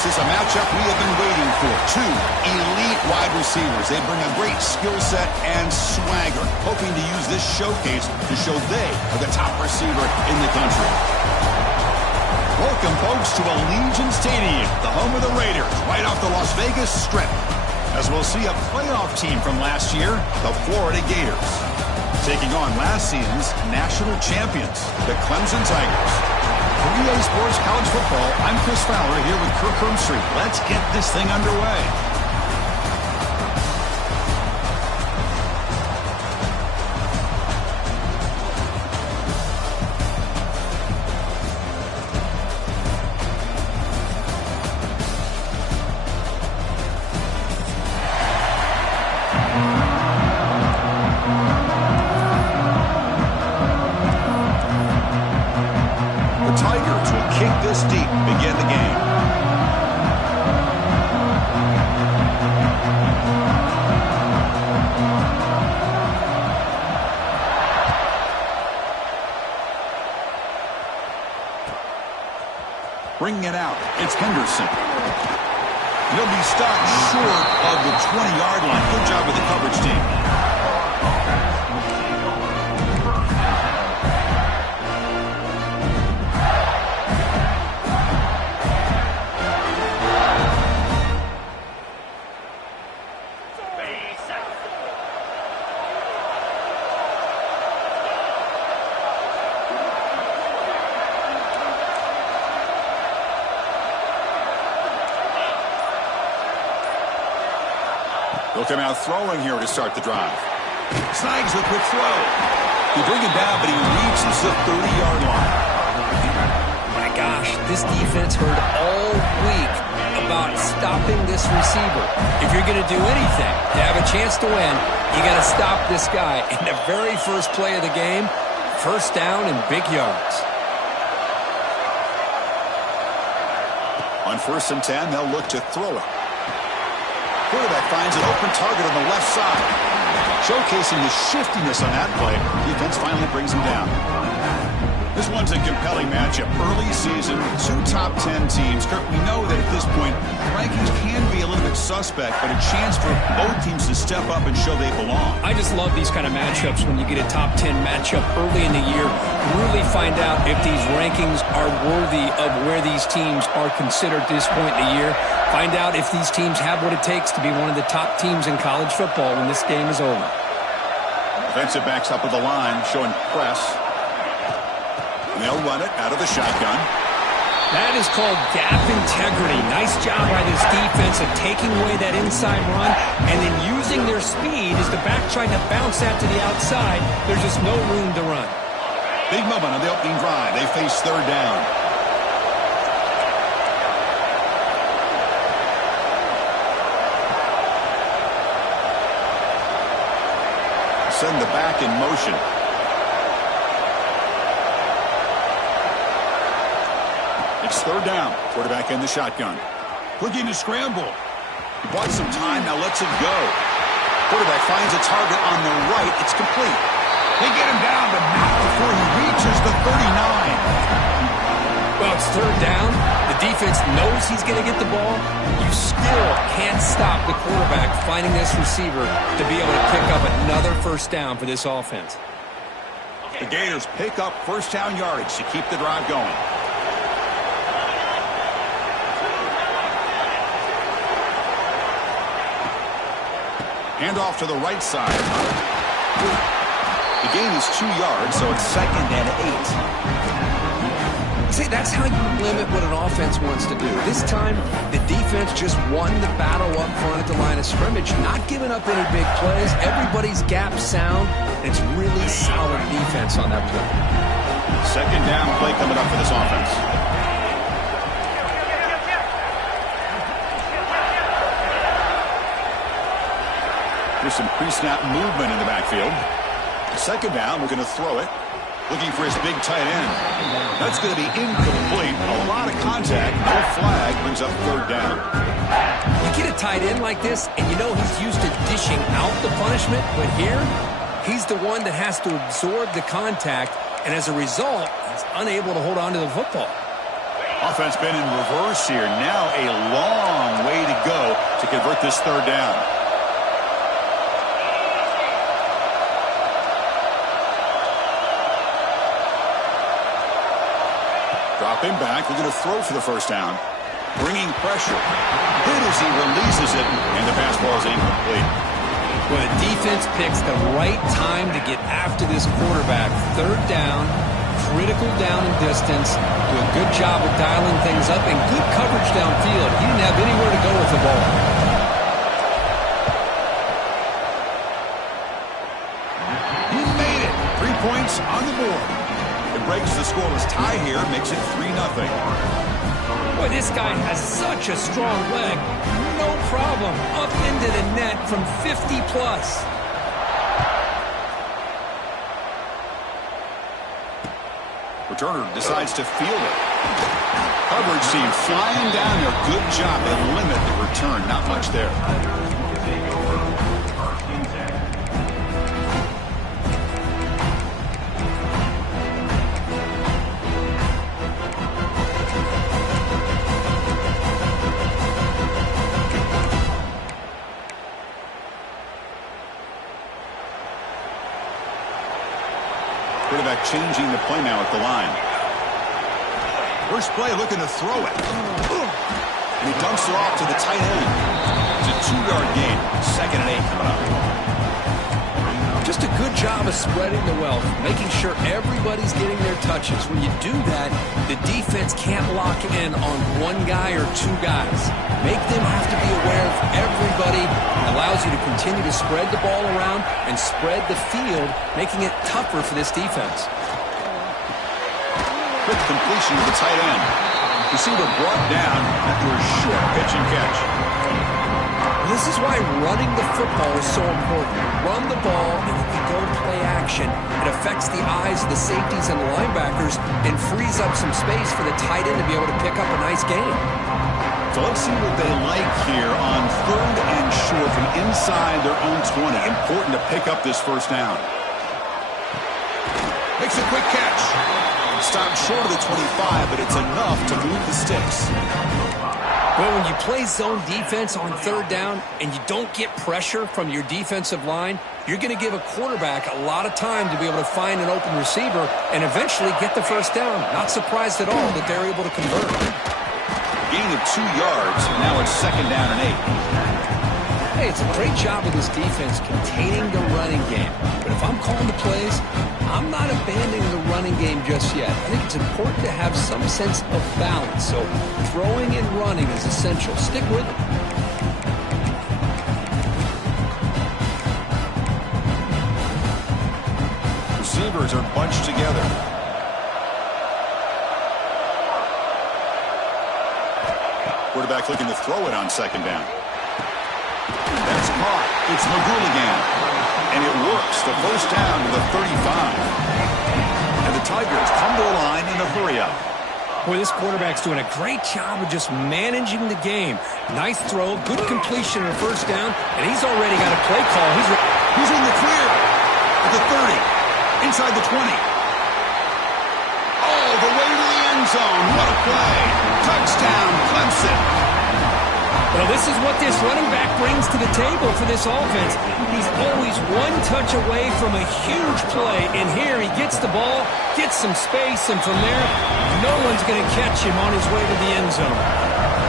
This is a matchup we have been waiting for. Two elite wide receivers. They bring a great skill set and swagger, hoping to use this showcase to show they are the top receiver in the country. Welcome, folks, to Allegiant Stadium, the home of the Raiders, right off the Las Vegas Strip, as we'll see a playoff team from last year, the Florida Gators, taking on last season's national champions, the Clemson Tigers. For EA Sports College Football, I'm Chris Fowler here with Kirk Hermstreet. Let's get this thing underway. Bringing it out, it's Henderson. He'll be stopped short of the 20-yard line. Good job with the coverage team. He'll come out throwing here to start the drive. Snags the quick throw. He bring it down, but he reaches the 30-yard line. My gosh, this defense heard all week about stopping this receiver. If you're going to do anything to have a chance to win, you got to stop this guy. In the very first play of the game, first down and big yards. On 1st and 10, they'll look to throw it. Quarterback finds an open target on the left side. Showcasing the shiftiness on that play, defense finally brings him down. This one's a compelling matchup. Early season, two top 10 teams. Kirk, we know that at this point, rankings can be a little bit suspect, but a chance for both teams to step up and show they belong. I just love these kind of matchups when you get a top 10 matchup early in the year. Really find out if these rankings are worthy of where these teams are considered at this point in the year. Find out if these teams have what it takes to be one of the top teams in college football when this game is over. Defensive backs up with the line, showing press. And they'll run it out of the shotgun. That is called gap integrity. Nice job by this defense of taking away that inside run and then using their speed as the back trying to bounce that to the outside. There's just no room to run. Big moment on the opening drive. They face third down. Send the back in motion. It's third down. Quarterback in the shotgun. Looking to scramble. He bought some time, now lets it go. Quarterback finds a target on the right. It's complete. They get him down, but not before he reaches the 39. Well, it's third down. The defense knows he's going to get the ball. You still can't stop the quarterback finding this receiver to be able to pick up another first down for this offense. The Gators pick up first down yardage to keep the drive going. Hand off to the right side. The gain is 2 yards, so it's 2nd and 8. See, that's how you limit what an offense wants to do. This time, the defense just won the battle up front at the line of scrimmage, not giving up any big plays. Everybody's gap sound. It's really solid defense on that play. 2nd down play coming up for this offense. Here's some pre-snap movement in the backfield. 2nd down, we're going to throw it. Looking for his big tight end. That's going to be incomplete. A lot of contact. No flag. Brings up 3rd down. You get a tight end like this, and you know he's used to dishing out the punishment. But here, he's the one that has to absorb the contact. And as a result, he's unable to hold on to the football. Offense been in reverse here. Now a long way to go to convert this third down. Dropping back, looking to throw for the first down. Bringing pressure. Hit as he releases it, and the pass ball is incomplete. Well, the defense picks the right time to get after this quarterback. Third down, critical down and distance. Do a good job of dialing things up and good coverage downfield. He didn't have anywhere to go with the ball. He made it. 3 points on the board. It breaks the scoreless tie here, makes it 3-0. Boy, this guy has such a strong leg. No problem. Up into the net from 50-plus. Returner decides to field it. Coverage team flying down there. Good job. They limit the return. Not much there. Quarterback changing the play now at the line. First play looking to throw it. And he dumps it off to the tight end. It's a 2-yard gain. 2nd and 8 coming up. Just a good job of spreading the wealth, making sure everybody's getting their touches. When you do that, the defense can't lock in on one guy or two guys. Make them have to be aware of everybody. It allows you to continue to spread the ball around and spread the field, making it tougher for this defense. Quick completion to the tight end. Receiver brought down after a short pitch and catch. This is why running the football is so important. Run the ball, and if you go play action, it affects the eyes of the safeties and the linebackers and frees up some space for the tight end to be able to pick up a nice gain. So let's see what they like here on 3rd and short from inside their own 20. Important to pick up this first down. Makes a quick catch. Stopped short of the 25, but it's enough to move the sticks. Well, when you play zone defense on 3rd down and you don't get pressure from your defensive line, you're going to give a quarterback a lot of time to be able to find an open receiver and eventually get the first down. Not surprised at all that they're able to convert. Gain of 2 yards. Now it's 2nd down and 8. Hey, it's a great job of this defense containing the running game. But if I'm calling the plays, I'm not abandoning the running game just yet. I think it's important to have some sense of balance. So throwing and running is essential. Stick with it. Receivers are bunched together. Quarterback looking to throw it on 2nd down. That's caught. It's McGooligan. And it works. The first down to the 35. And the Tigers come to a line in a hurry up. Boy, this quarterback's doing a great job of just managing the game. Nice throw, good completion on the first down, and he's already got a play call. He's in the clear at the 30, inside the 20. All the way to the end zone. What a play. Touchdown, Clemson. Well, this is what this running back brings to the table for this offense. He's always one touch away from a huge play, and here he gets the ball, gets some space, and from there, no one's going to catch him on his way to the end zone.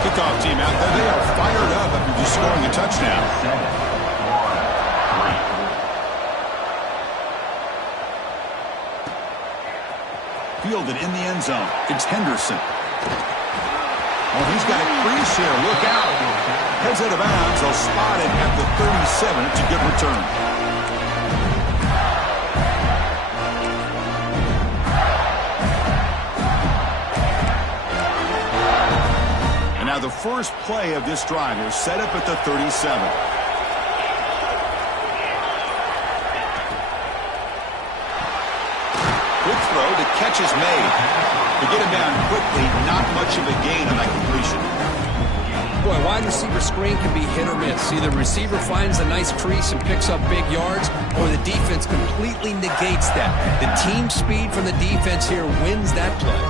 Kickoff team out there, they are fired up after just scoring a touchdown. Fielded in the end zone. It's Henderson. Oh, he's got a crease here. Look out. Heads out of bounds. They'll spot it at the 37. It's a good return. And now the first play of this drive is set up at the 37. Quick throw. The catch is made. To get him down quickly, not much of a gain on that completion. Boy, wide receiver screen can be hit or miss. Either receiver finds a nice crease and picks up big yards, or the defense completely negates that. The team speed from the defense here wins that play.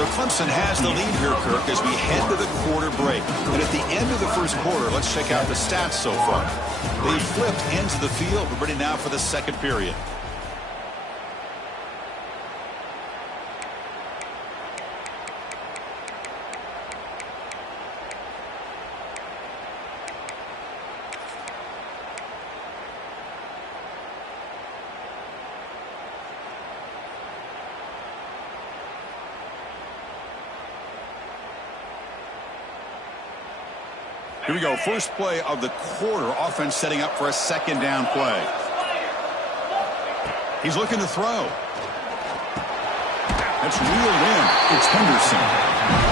So Clemson has the lead here, Kirk, as we head to the quarter break. And at the end of the first quarter, let's check out the stats so far. They flipped ends of the field. We're ready now for the second period. Here we go. First play of the quarter. Offense setting up for a second down play. He's looking to throw. That's reeled in. It's Henderson.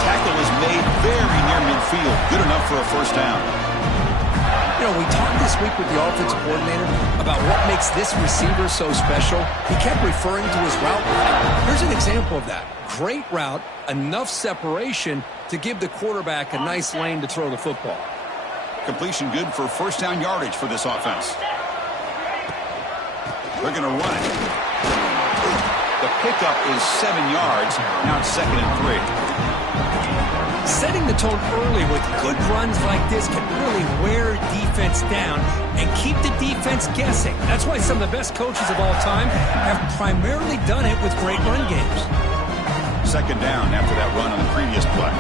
Tackle is made very near midfield. Good enough for a first down. You know, we talked this week with the offensive coordinator about what makes this receiver so special. He kept referring to his route running. Here's an example of that. Great route, enough separation to give the quarterback a nice lane to throw the football. Completion good for first down yardage for this offense. They're going to run it. The pickup is 7 yards. Now it's 2nd and 3. Setting the tone early with good runs like this can really wear defense down and keep the defense guessing. That's why some of the best coaches of all time have primarily done it with great run games. 2nd down after that run on the previous play.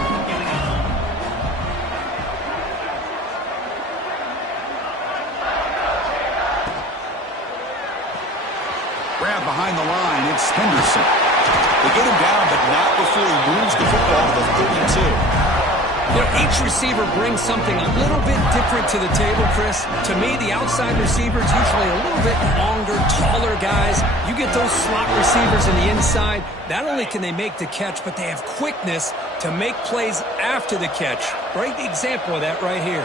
Grab behind the line. It's Henderson. They get him down, but not before he moves the football to the 32. You know, each receiver brings something a little bit different to the table, Chris. To me, the outside receivers usually a little bit longer, taller guys. You get those slot receivers in the inside. Not only can they make the catch, but they have quickness to make plays after the catch. Great example of that right here.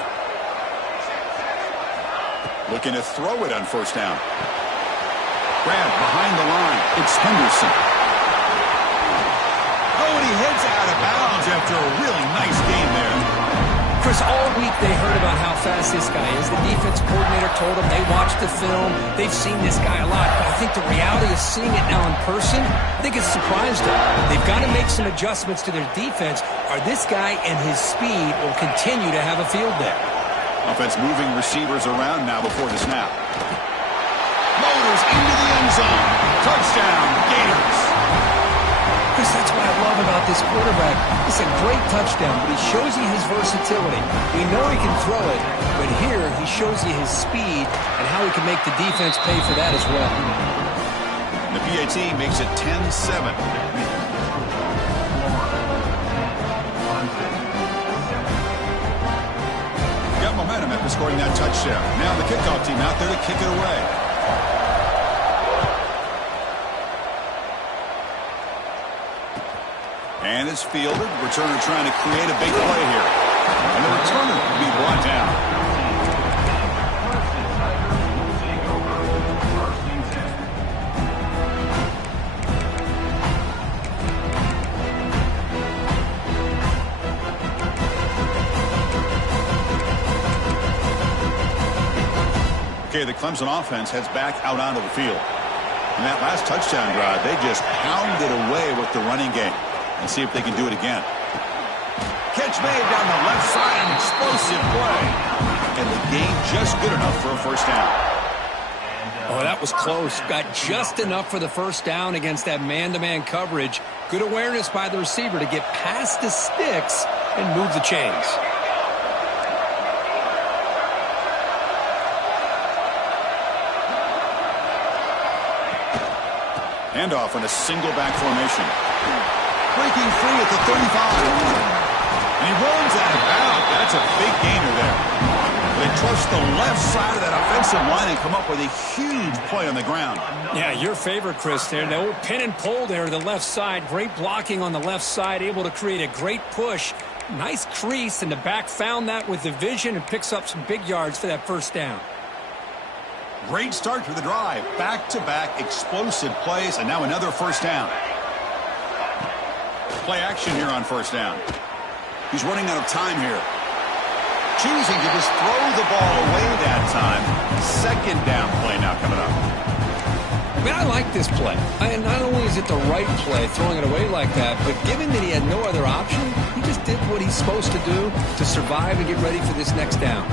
Looking to throw it on first down. Grab behind the line. It's Henderson. Oh, and he heads out of bounds after a really nice game there. Chris, all week they heard about how fast this guy is. The defense coordinator told them they watched the film. They've seen this guy a lot. But I think the reality of seeing it now in person, I think it's surprised them. They've got to make some adjustments to their defense, or this guy and his speed will continue to have a field day. Offense moving receivers around now before the snap. Motors into the end zone. Touchdown, Gators. Chris, that's what I love about this quarterback. It's a great touchdown, but he shows you his versatility. We know he can throw it, but here he shows you his speed and how he can make the defense pay for that as well. The PAT makes it 10-7. Got momentum after scoring that touchdown. Now the kickoff team out there to kick it away. And it's fielded. Returner trying to create a big play here. And the returner will be brought down. Okay, the Clemson offense heads back out onto the field. In that last touchdown drive, they just pounded away with the running game. And see if they can do it again. Catch made down the left side, an explosive play. And the game just good enough for a first down. Oh, that was close. Got just enough for the first down against that man-to-man coverage. Good awareness by the receiver to get past the sticks and move the chains. Handoff in a single back formation. Breaking free at the 35. And he runs out of bounds. That's a big gainer there. They trust the left side of that offensive line and come up with a huge play on the ground. Yeah, your favorite, Chris, there. The old pin and pull there to the left side. Great blocking on the left side. Able to create a great push. Nice crease, and the back found that with the vision and picks up some big yards for that first down. Great start to the drive. Back-to-back explosive plays, and now another first down. Play action here on first down. He's running out of time here. Choosing to just throw the ball away that time. Second down play now coming up. I mean, I like this play. And not only is it the right play, throwing it away like that, but given that he had no other option, he just did what he's supposed to do to survive and get ready for this next down.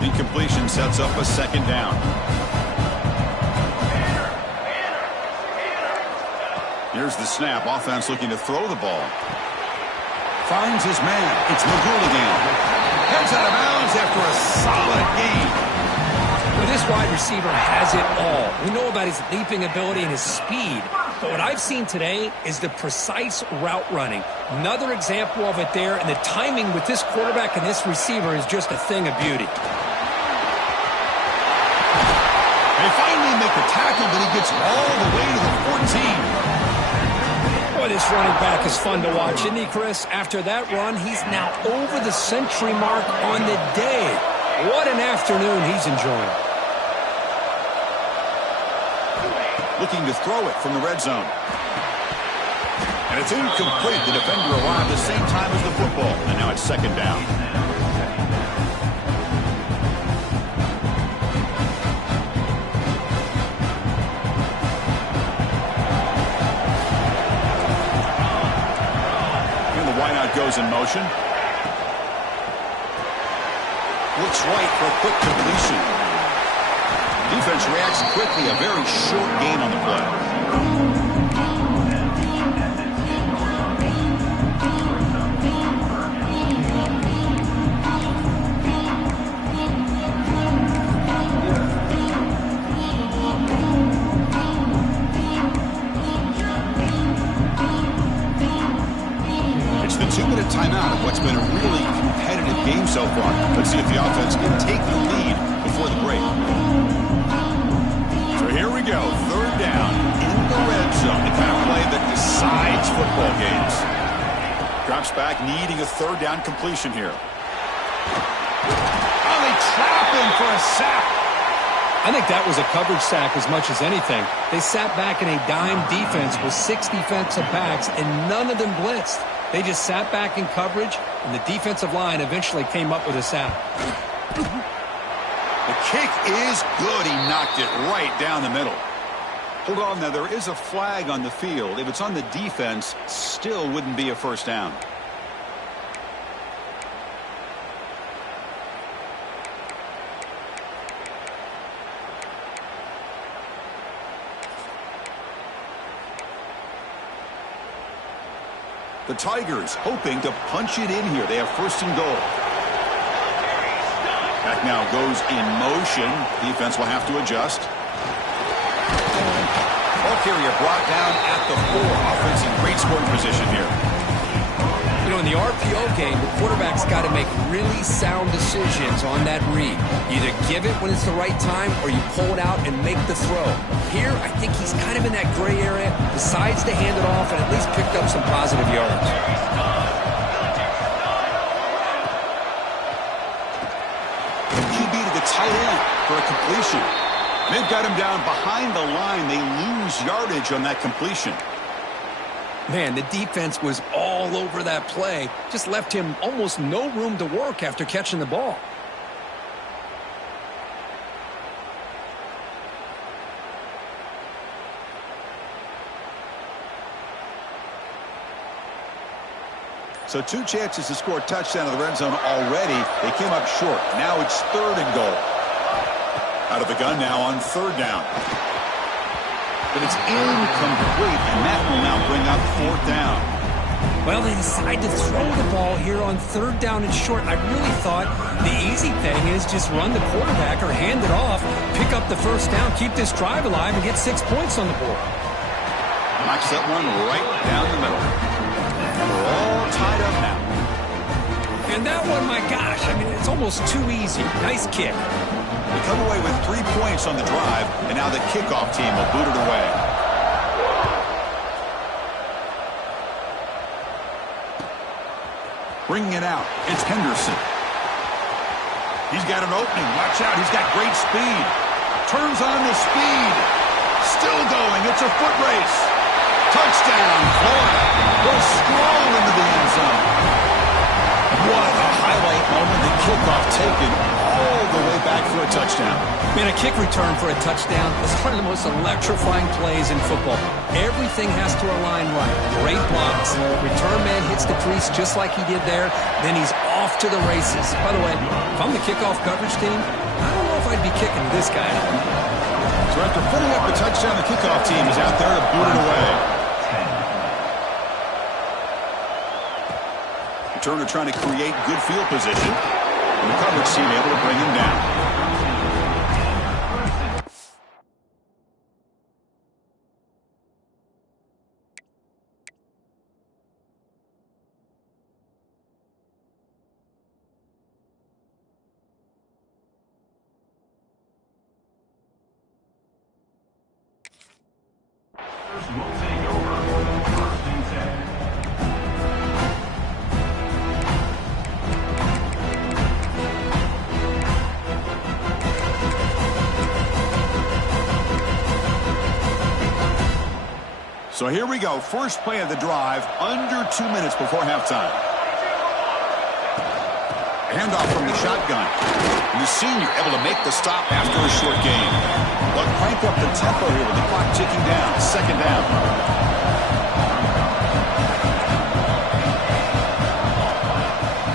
Incompletion sets up a second down. Here's the snap. Offense looking to throw the ball. Finds his man. It's McGould again. Heads out of bounds after a solid gain. Well, this wide receiver has it all. We know about his leaping ability and his speed. But what I've seen today is the precise route running. Another example of it there, and the timing with this quarterback and this receiver is just a thing of beauty. They finally make the tackle, but he gets all the way to the 14. Boy, this running back is fun to watch, isn't he, Chris? After that run, he's now over the century mark on the day. What an afternoon he's enjoying. Looking to throw it from the red zone. And it's incomplete. The defender arrived the same time as the football. And now it's second down. Goes in motion. Looks right for a quick completion. Defense reacts quickly. A very short gain on the play. Timeout of what's been a really competitive game so far. Let's see if the offense can take the lead before the break. So here we go. Third down in the red zone. The kind of play that decides football games. Drops back, needing a third down completion here. Oh, they trap him for a sack. I think that was a coverage sack as much as anything. They sat back in a dime defense with 6 defensive backs, and none of them blitzed. They just sat back in coverage, and the defensive line eventually came up with a sack. The kick is good. He knocked it right down the middle. Hold on now. There is a flag on the field. If it's on the defense, still wouldn't be a first down. The Tigers hoping to punch it in here. They have first and goal. Back now goes in motion. Defense will have to adjust. Ball carrier brought down at the 4. Offense in great scoring position here. You know, in the RPO game, the quarterback's got to make really sound decisions on that read. You either give it when it's the right time or you pull it out and make the throw. Here, I think he's kind of in that gray area, decides to hand it off and at least picked up some positive yards. The QB to the tight end for a completion. They've got him down behind the line. They lose yardage on that completion. Man, the defense was all over that play. Just left him almost no room to work after catching the ball. So 2 chances to score a touchdown in the red zone already. They came up short. Now it's third and goal. Out of the gun now on third down. But it's incomplete, and that will now bring up fourth down. Well, they decide to throw the ball here on third down and short. I really thought the easy thing is just run the quarterback or hand it off, pick up the first down, keep this drive alive, and get 6 points on the board. Knocks that one right down the middle. We're all tied up now. And that one, my gosh, I mean, it's almost too easy. Nice kick. They come away with 3 points on the drive, and now the kickoff team will boot it away. Bringing it out, it's Henderson. He's got an opening. Watch out, he's got great speed. Turns on the speed. Still going, it's a foot race. Touchdown, Florida. Goes strong into the end zone. What a highlight moment. The kickoff taken all go way back for a touchdown. Man, a kick return for a touchdown is one of the most electrifying plays in football. Everything has to align right. Great blocks. Return man hits the crease just like he did there. Then he's off to the races. By the way, if I'm the kickoff coverage team, I don't know if I'd be kicking this guy out. So after putting up a touchdown, the kickoff team is out there to boot it away. Returner trying to create good field position. And the coverage team able to bring him down. So here we go. First play of the drive, under 2 minutes before halftime. Handoff from the shotgun. And the senior able to make the stop after a short gain. They'll crank up the tempo here with the clock ticking down. Second down.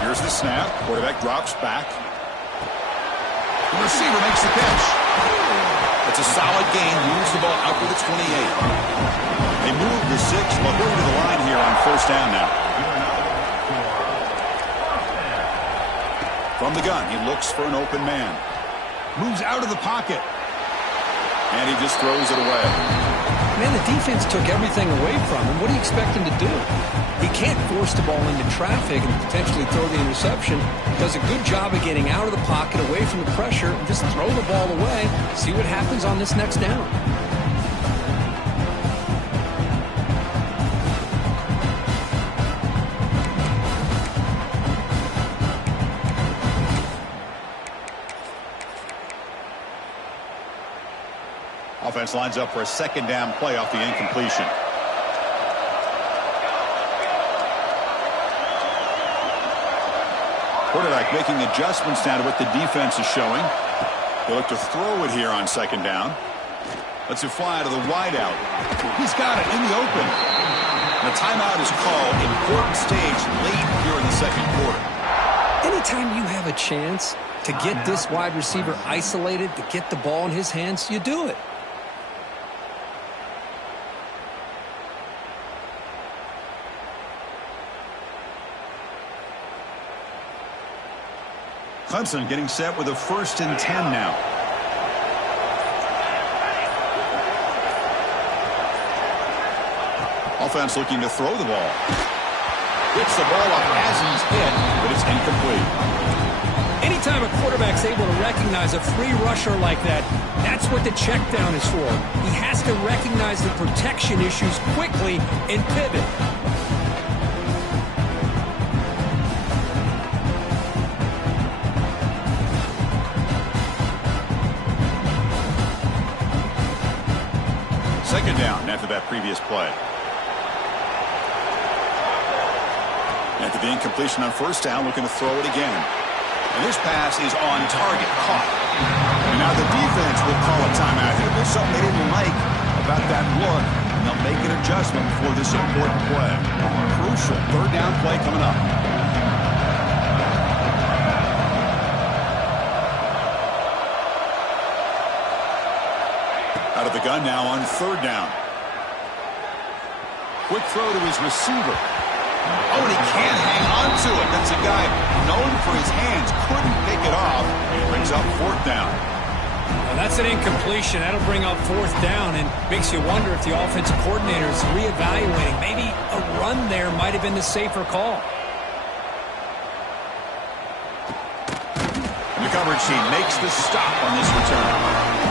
Here's the snap. Quarterback drops back. The receiver makes the catch. It's a solid gain. Moves the ball out to the 28. They move the 6, but going to the line here on first down now. From the gun, he looks for an open man. Moves out of the pocket. And he just throws it away. Man, the defense took everything away from him. What do you expect him to do? He can't force the ball into traffic and potentially throw the interception. Does a good job of getting out of the pocket, away from the pressure, and just throw the ball away. See what happens on this next down. Offense lines up for a second down play off the incompletion. Quarterback making adjustments now to what the defense is showing. They look to throw it here on second down. Lets it fly to the wideout. He's got it in the open. And a timeout is called. Important stage late here in the second quarter. Anytime you have a chance to get this wide receiver isolated, to get the ball in his hands, you do it. Clemson getting set with a 1st and 10 now. Offense looking to throw the ball. Gets the ball up as he's hit, but it's incomplete. Anytime a quarterback's able to recognize a free rusher like that, that's what the check down is for. He has to recognize the protection issues quickly and pivot. Second down after that previous play. After the incompletion on first down, looking to throw it again. And this pass is on target, caught. And now the defense will call a timeout here. There's something they didn't like about that look, and they'll make an adjustment for this important play. Crucial third down play coming up. Out of the gun now on third down. Quick throw to his receiver. Oh, and he can't hang on to it. That's a guy known for his hands. Couldn't pick it off. He brings up fourth down. Well, that's an incompletion. That'll bring up fourth down and makes you wonder if the offensive coordinator is reevaluating. Maybe a run there might have been the safer call. And the coverage team makes the stop on this return.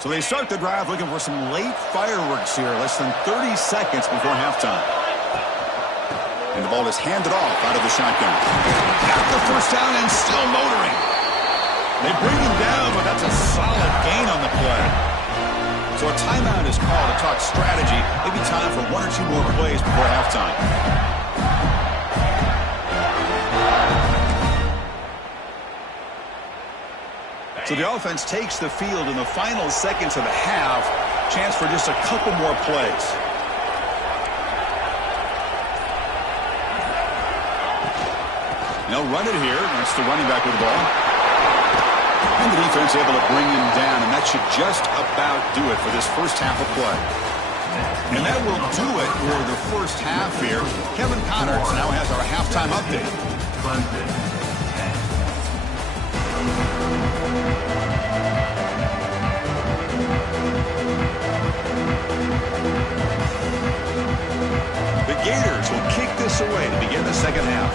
So they start the drive looking for some late fireworks here, less than 30 seconds before halftime. And the ball is handed off out of the shotgun. Got the first down and still motoring. They bring him down, but that's a solid gain on the play. So a timeout is called to talk strategy. Maybe time for one or two more plays before halftime. So the offense takes the field in the final seconds of the half. Chance for just a couple more plays. They'll run it here. That's the running back with the ball. And the defense able to bring him down, and that should just about do it for this first half of play. And that will do it for the first half here. Kevin Connors now has our halftime update. The Gators will kick this away to begin the second half.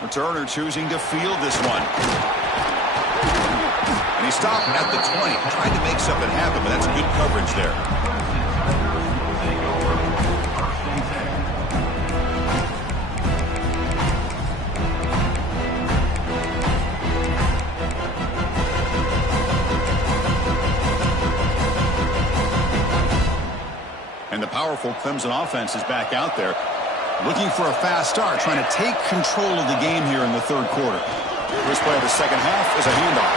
Returner choosing to field this one. And he stopped at the 20. Tried to make something happen, but that's good coverage there. And the powerful Clemson offense is back out there, looking for a fast start, trying to take control of the game here in the third quarter. First play of the second half is a handoff.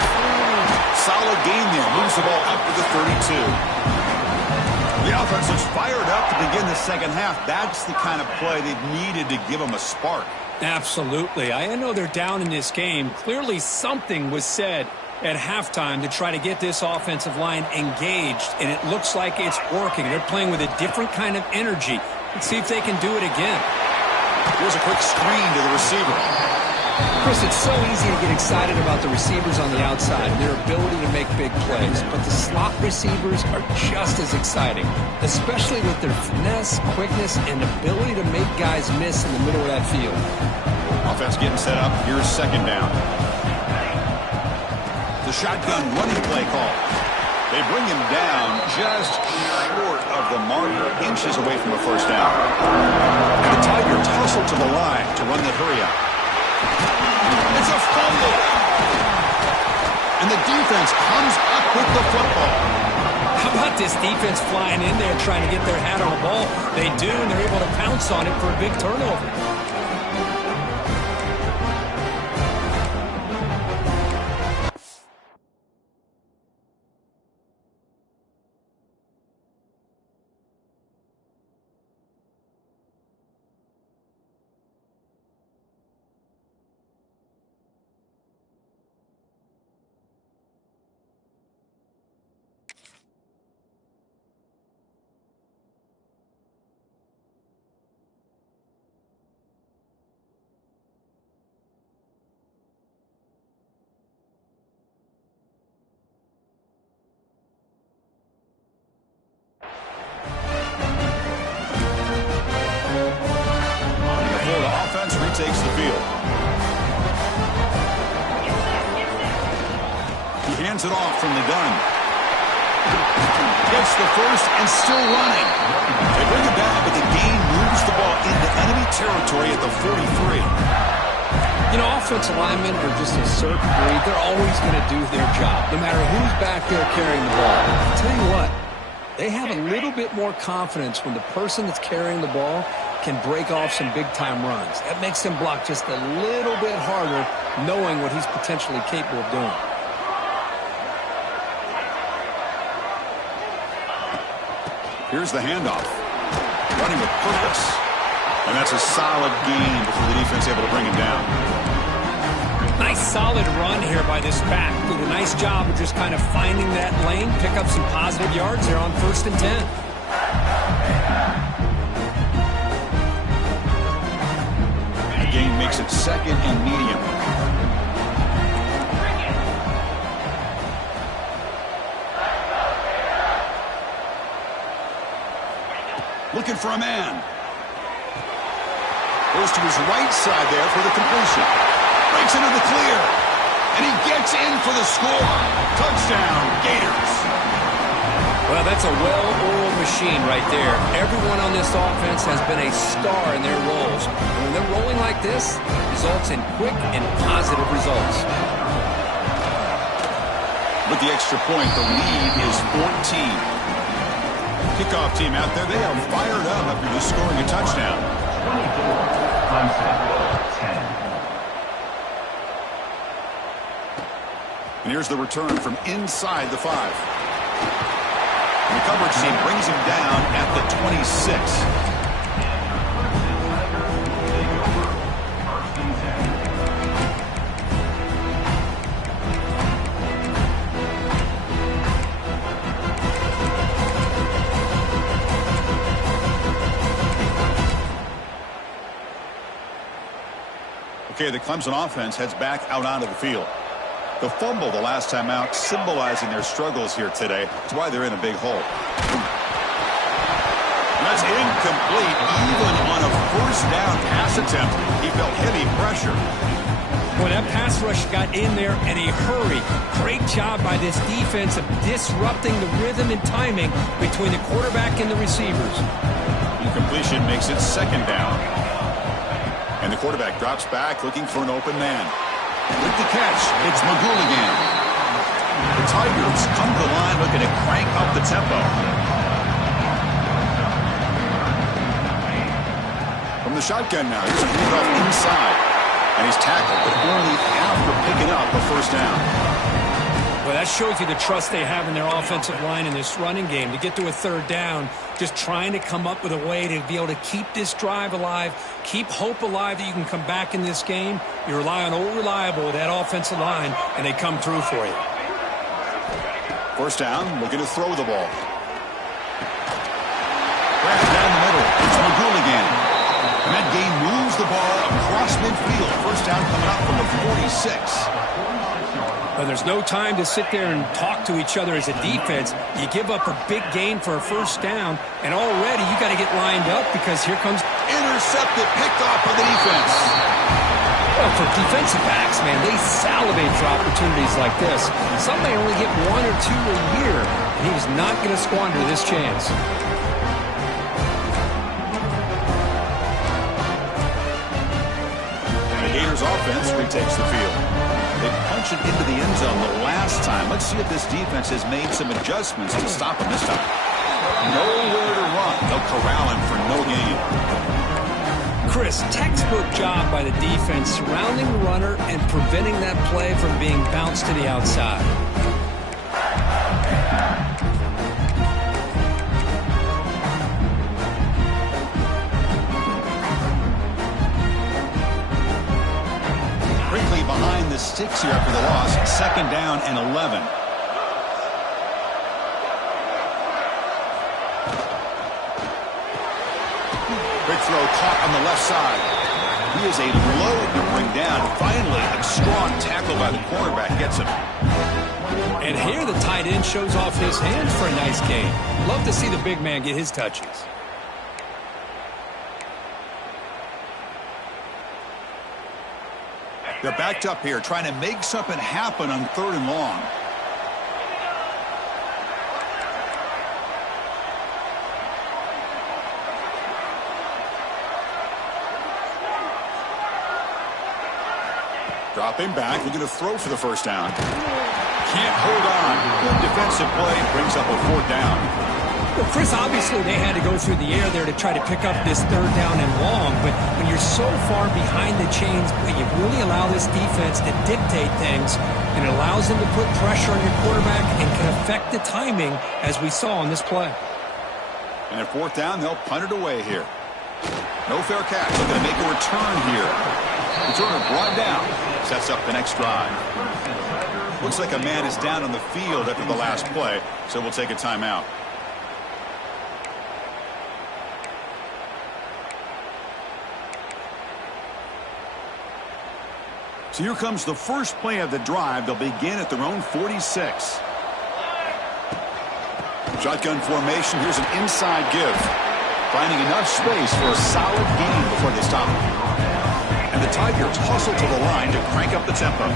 Solid game there. Moves the ball up to the 32. The offense looks fired up to begin the second half. That's the kind of play they needed to give them a spark. Absolutely. I know they're down in this game. Clearly something was said at halftime to try to get this offensive line engaged, and it looks like it's working. They're playing with a different kind of energy. Let's see if they can do it again. Here's a quick screen to the receiver. Chris, it's so easy to get excited about the receivers on the outside and their ability to make big plays, but the slot receivers are just as exciting, especially with their finesse, quickness, and ability to make guys miss in the middle of that field. Offense getting set up. Here's second down. The shotgun running play call. They bring him down just short of the marker, inches away from a first down. And the Tigers hustle to the line to run the hurry up. It's a fumble. And the defense comes up with the football. How about this defense flying in there trying to get their hat on the ball? They do, and they're able to pounce on it for a big turnover. Takes the field. He hands it off from the gun. Gets the first and still running. They bring it down, but the gain moves the ball into enemy territory at the 43. You know, offensive linemen are just a certain breed. They're always going to do their job, no matter who's back there carrying the ball. I'll tell you what, they have a little bit more confidence when the person that's carrying the ball can break off some big-time runs. That makes him block just a little bit harder, knowing what he's potentially capable of doing. Here's the handoff. Running with purpose. And that's a solid gain before the defense able to bring him down. Nice solid run here by this back. Did a nice job of just kind of finding that lane, pick up some positive yards there on 1st and 10. Gain makes it second and medium. Looking for a man. Goes to his right side there for the completion. Breaks into the clear. And he gets in for the score. Touchdown, Gators. Well, that's a well-oiled machine right there. Everyone on this offense has been a star in their roles. And when they're rolling like this, it results in quick and positive results. With the extra point, the lead is 14. Kickoff team out there, they are fired up after just scoring a touchdown. 24, and here's the return from inside the 5. And the coverage team brings him down at the 26. Okay, the Clemson offense heads back out onto the field. The fumble the last time out, symbolizing their struggles here today. That's why they're in a big hole. That's incomplete. Even on a first down pass attempt, he felt heavy pressure. Boy, that pass rush got in there in a hurry. Great job by this defense of disrupting the rhythm and timing between the quarterback and the receivers. Incompletion makes it second down. And the quarterback drops back looking for an open man. With the catch, it's McGool again. The Tigers come to the line looking to crank up the tempo. From the shotgun now, here's a handoff inside. And he's tackled, but only after picking up a first down. Well, that shows you the trust they have in their offensive line in this running game. To get to a third down, just trying to come up with a way to be able to keep this drive alive, keep hope alive that you can come back in this game. You rely on old reliable with that offensive line, and they come through for you. First down, looking to throw the ball. Grab down the middle. It's McGool again. And that game moves the ball across midfield. First down coming up from the 46. Well, there's no time to sit there and talk to each other as a defense. You give up a big gain for a first down, and already you got to get lined up because here comes... Intercepted, picked off by the defense. Well, for defensive backs, man, they salivate for opportunities like this. Some may only get 1 or 2 a year, and he was not going to squander this chance. And the Gators offense retakes the field. They punch it into the end zone the last time. Let's see if this defense has made some adjustments to stop him this time. Nowhere to run. They'll corral him for no gain. Chris, textbook job by the defense surrounding the runner and preventing that play from being bounced to the outside. Behind the sticks here after the loss. Second down and 11. Big throw caught on the left side. He is a load to bring down. Finally, a strong tackle by the cornerback gets him. And here the tight end shows off his hands for a nice gain. Love to see the big man get his touches. They're backed up here, trying to make something happen on 3rd and long. Dropping back, looking to throw for the first down. Can't hold on. Good defensive play, brings up a 4th down. Well, Chris, obviously they had to go through the air there to try to pick up this 3rd down and long, but when you're so far behind the chains, you really allow this defense to dictate things, and it allows them to put pressure on your quarterback and can affect the timing, as we saw on this play. And at 4th down, they'll punt it away here. No fair catch. They're going to make a return here. Returner brought down. Sets up the next drive. Looks like a man is down on the field after the last play, so we'll take a timeout. So here comes the first play of the drive. They'll begin at their own 46. Shotgun formation. Here's an inside give. Finding enough space for a solid gain before they stop. And the Tigers hustle to the line to crank up the tempo.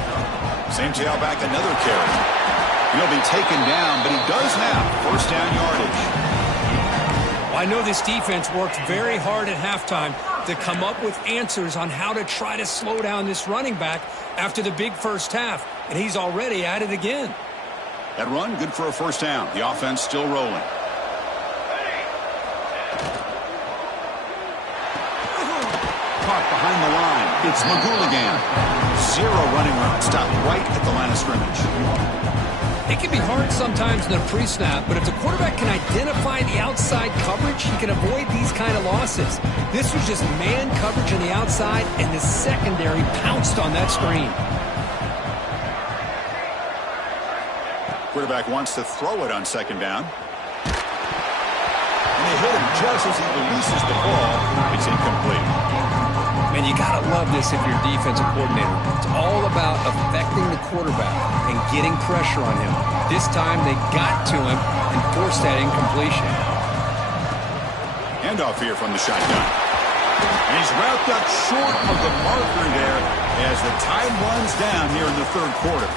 Same tailback, another carry. He'll be taken down, but he does have first down yardage. Well, I know this defense worked very hard at halftime to come up with answers on how to try to slow down this running back after the big first half, and he's already at it again. That run, good for a first down. The offense still rolling. Caught behind the line. It's McGooligan. Zero running route. Stopped right at the line of scrimmage. It can be hard sometimes in the pre-snap, but if the quarterback can identify the outside coverage, he can avoid these kind of losses. This was just man coverage on the outside, and the secondary pounced on that screen. Quarterback wants to throw it on second down. And they hit him just as he releases the ball. It's incomplete. Man, you got to love this if you're a defensive coordinator. It's all about affecting the quarterback and getting pressure on him. This time they got to him and forced that incompletion. Handoff here from the shotgun. And he's wrapped up short of the marker there as the time runs down here in the third quarter.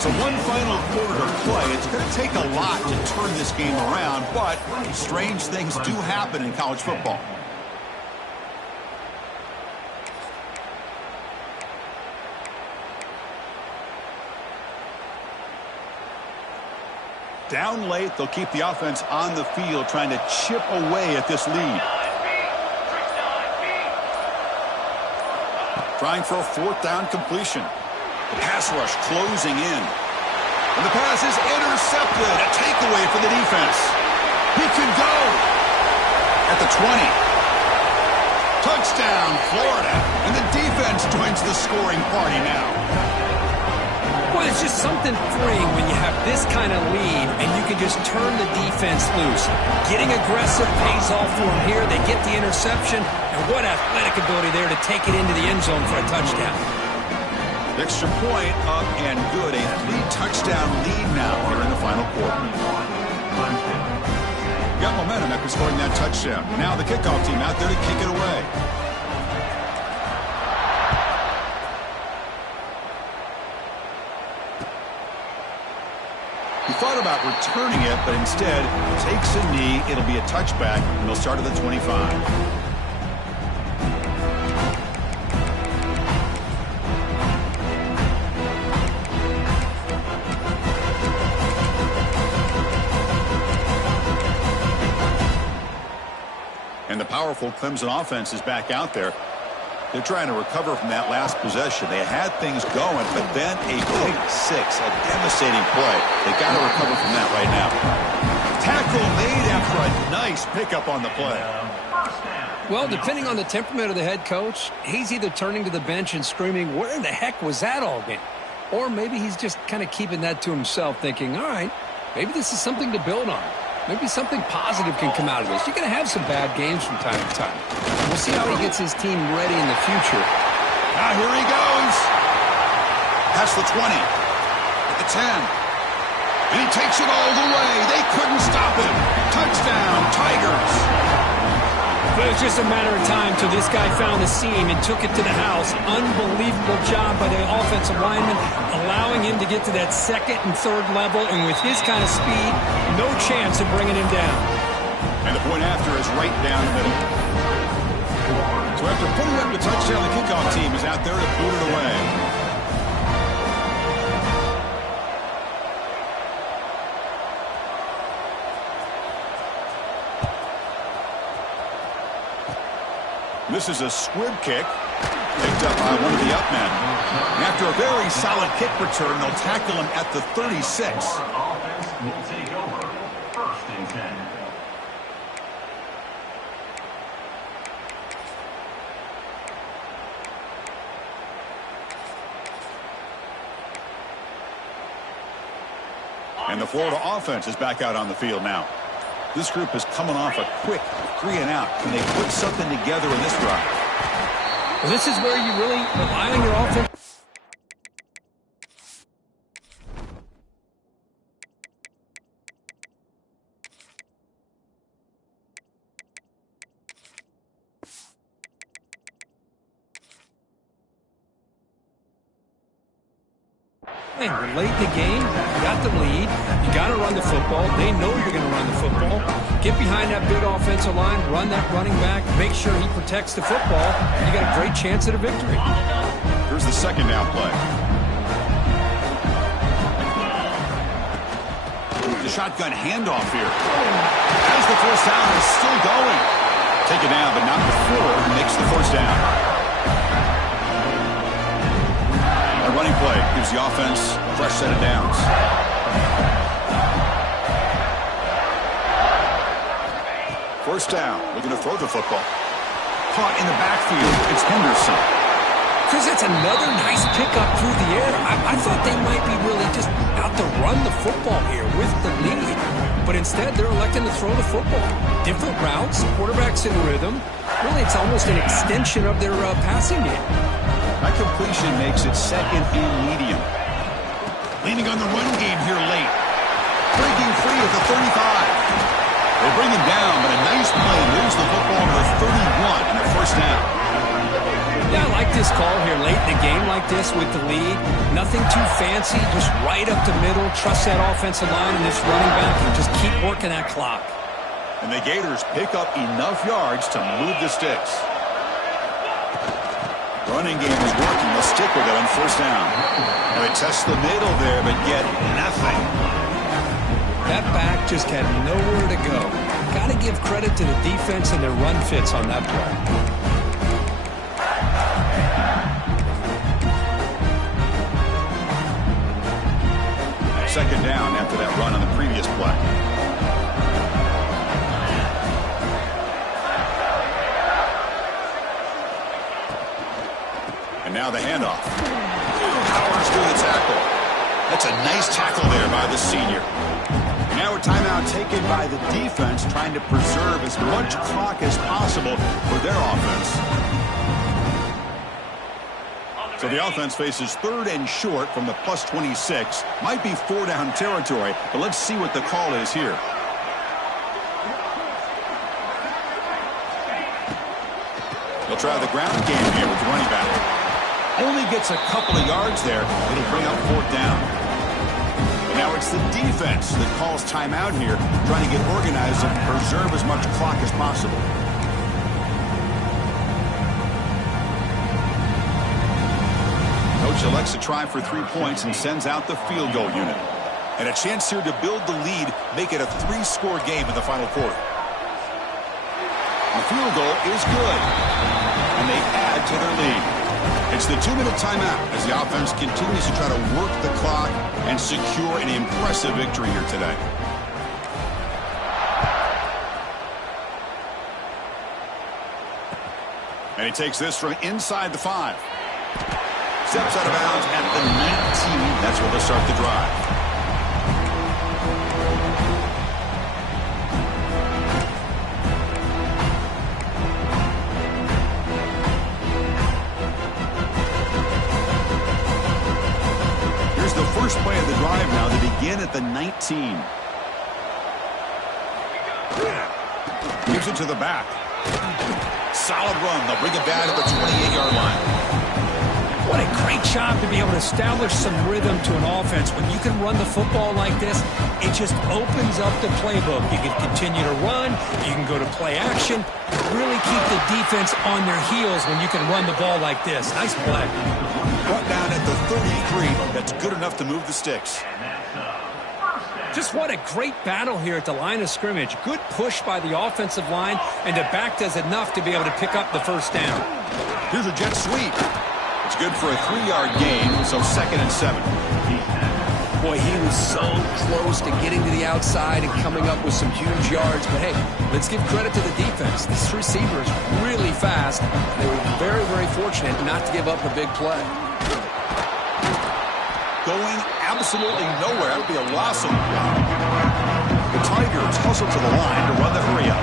So one final quarter to play. It's going to take a lot to turn this game around, but strange things do happen in college football. Down late, they'll keep the offense on the field trying to chip away at this lead. Trying for a fourth down completion. The pass rush closing in. And the pass is intercepted. A takeaway for the defense. He can go at the 20. Touchdown, Florida. And the defense joins the scoring party now. Well, it's just something freeing when you have this kind of lead and you can just turn the defense loose. Getting aggressive pays off for them here. They get the interception, and what athletic ability there to take it into the end zone for a touchdown. Extra point up and good. A 3-touchdown lead now here in the final quarter. Got momentum after scoring that touchdown. Now the kickoff team out there to kick it away. He thought about returning it, but instead takes a knee. It'll be a touchback, and they'll start at the 25. And the powerful Clemson offense is back out there. They're trying to recover from that last possession. They had things going, but then a big six, a devastating play. They got to recover from that right now. Tackle made after a nice pickup on the play. Well, depending on the temperament of the head coach, he's either turning to the bench and screaming, where in the heck was that all game? Or maybe he's just kind of keeping that to himself, thinking, all right, maybe this is something to build on. Maybe something positive can come out of this. You're going to have some bad games from time to time. We'll see how he gets his team ready in the future. Now here he goes. Past the 20. At the 10. And he takes it all the way. They couldn't stop him. Touchdown, Tigers. But it was just a matter of time till this guy found the seam and took it to the house. Unbelievable job by the offensive lineman, allowing him to get to that second and third level. And with his kind of speed, no chance of bringing him down. And the point after is right down the middle. So after putting up the touchdown, the kickoff team is out there to boot it away. This is a squib kick, picked up by one of the up men. And after a very solid kick return, they'll tackle him at the 36. Offense will take over. First and 10. And the Florida offense is back out on the field now. This group is coming off a quick 3-and-out. Can they put something together in this drive? Well, this is where you really rely on your offense. Hey, we're late in the game. You got the lead. You got to run the football. They know you're going to run the football. Get behind that big offensive line, run that running back, make sure he protects the football, and you got a great chance at a victory. Here's the second down play. The shotgun handoff here. As the first down is still going. Take it down, but not before it makes the first down. A running play gives the offense a fresh set of downs. First down, looking to throw the football. Caught in the backfield, it's Henderson. Chris, that's another nice pickup through the air. I thought they might be really just out to run the football here with the lead. But instead, they're electing to throw the football. Different routes, quarterback's in rhythm. Really, it's almost an extension of their passing game. That completion makes it second and medium. Leaning on the run game here late. Breaking free at the 35. They bring him down, but a nice play moves the football to the 31 and a first down. Yeah, I like this call here late in the game like this with the lead. Nothing too fancy, just right up the middle. Trust that offensive line and this running back and just keep working that clock. And the Gators pick up enough yards to move the sticks. Running game is working. They'll stick with it on first down. Now they test the middle there, but get nothing. That back just had nowhere to go. Got to give credit to the defense and their run fits on that play. Second down after that run on the previous play. And now the handoff. Powers through the tackle. That's a nice tackle there by the senior. And now a timeout taken by the defense, trying to preserve as much clock as possible for their offense. So the offense faces third and short from the plus 26. Might be 4-down territory, but let's see what the call is here. They'll try the ground game here with the running back. Only gets a couple of yards there. It'll bring up fourth down. And now it's the defense that calls timeout here, trying to get organized and preserve as much clock as possible. Coach elects to try for 3 points and sends out the field goal unit. And a chance here to build the lead, make it a 3-score game in the final quarter. The field goal is good. And they add to their lead. It's the 2-minute timeout as the offense continues to try to work the clock and secure an impressive victory here today. And he takes this from inside the 5. Steps out of bounds at the 19. That's where they'll start the drive. Here's the first play of the drive now. They begin at the 19. Gives it to the back. Solid run. They'll bring it back at the 28-yard line. What a great job to be able to establish some rhythm to an offense. When you can run the football like this, it just opens up the playbook. You can continue to run. You can go to play action. Really keep the defense on their heels when you can run the ball like this. Nice play. Brought down at the 33. That's good enough to move the sticks. Just what a great battle here at the line of scrimmage. Good push by the offensive line, and the back does enough to be able to pick up the first down. Here's a jet sweep. It's good for a 3-yard gain, so 2nd and 7. Boy, he was so close to getting to the outside and coming up with some huge yards. But, hey, let's give credit to the defense. This receiver is really fast. They were very, very fortunate not to give up a big play. Going absolutely nowhere. That would be a loss of the Tigers hustle to the line to run the hurry up.